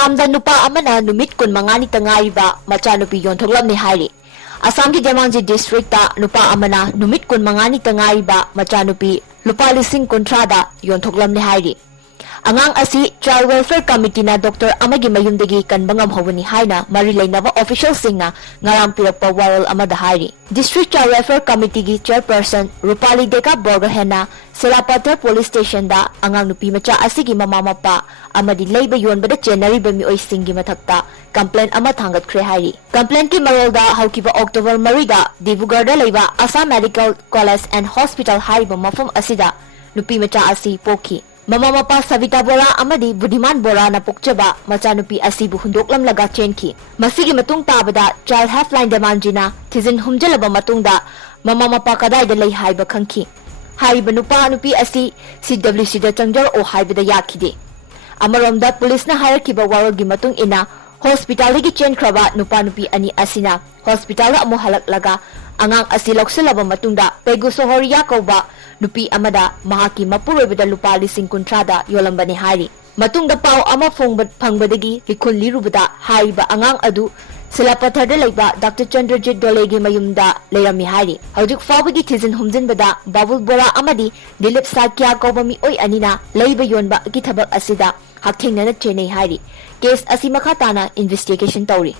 Assamda Nupa Amana Numit kun mangani tangaiba Macha Nupi Yonthoklamme Hairi. Assam ki Jamangji district ta Nupa Amana Numit kun mangani tangaiba Macha Nupi lupa lising kontrada Yonthoklamme Hairi. Angang asi Child Welfare Committee na Dr. Amagi mayumdagi kanbangam hawani haina mari lainaba official singna ngarang pirakpa waral amada hairi. District Child Welfare Committee gi chairperson Rupali Deka Borgahena Selapata Police Station da angang nupi macha asigi mama mapa amadi leiba yonbada chenari bami oi singi mathakta complaint ama thangat khre hairi. Complaint ki marolda haukiba October mariga Dibugarda leiba Assam Medical College and Hospital hariba mafam asida nupi macha asi poki. Mama mapa Savita Bora amadi Budiman Bora na pukchaba Macha Nupi asibu hundoklam laga chenki. Masigi matung tabada Child Helpline Demanjina Tizin humjalaba matungda mama mapa kadai da lay haiba kanki. Haiba nupa nupi asi CWC da changjar o haiba da yakide. Amaromda police na hierarchy waragi matung ina hospital gi chen kraba nupa nupi ani asina hospital amo halak laga angang asi loksulaba matungda pegu sohoriya koba nupi amada mahaki mapuroibada lupa lising kontrada yolambani hairi. Matungda pao ama fangbadagi likun lirubada haiba angang adu Silapathada leiba Dr. Chandrajit Dolege mayumda leirami hairi. Haujuk fawagi tizin humjinbada Babul Bora amadi Dilip Sakya kobami oi anina leiba yonba ki thabak asida hakthengna chenei hairi. Case asi makhatana investigation tawri.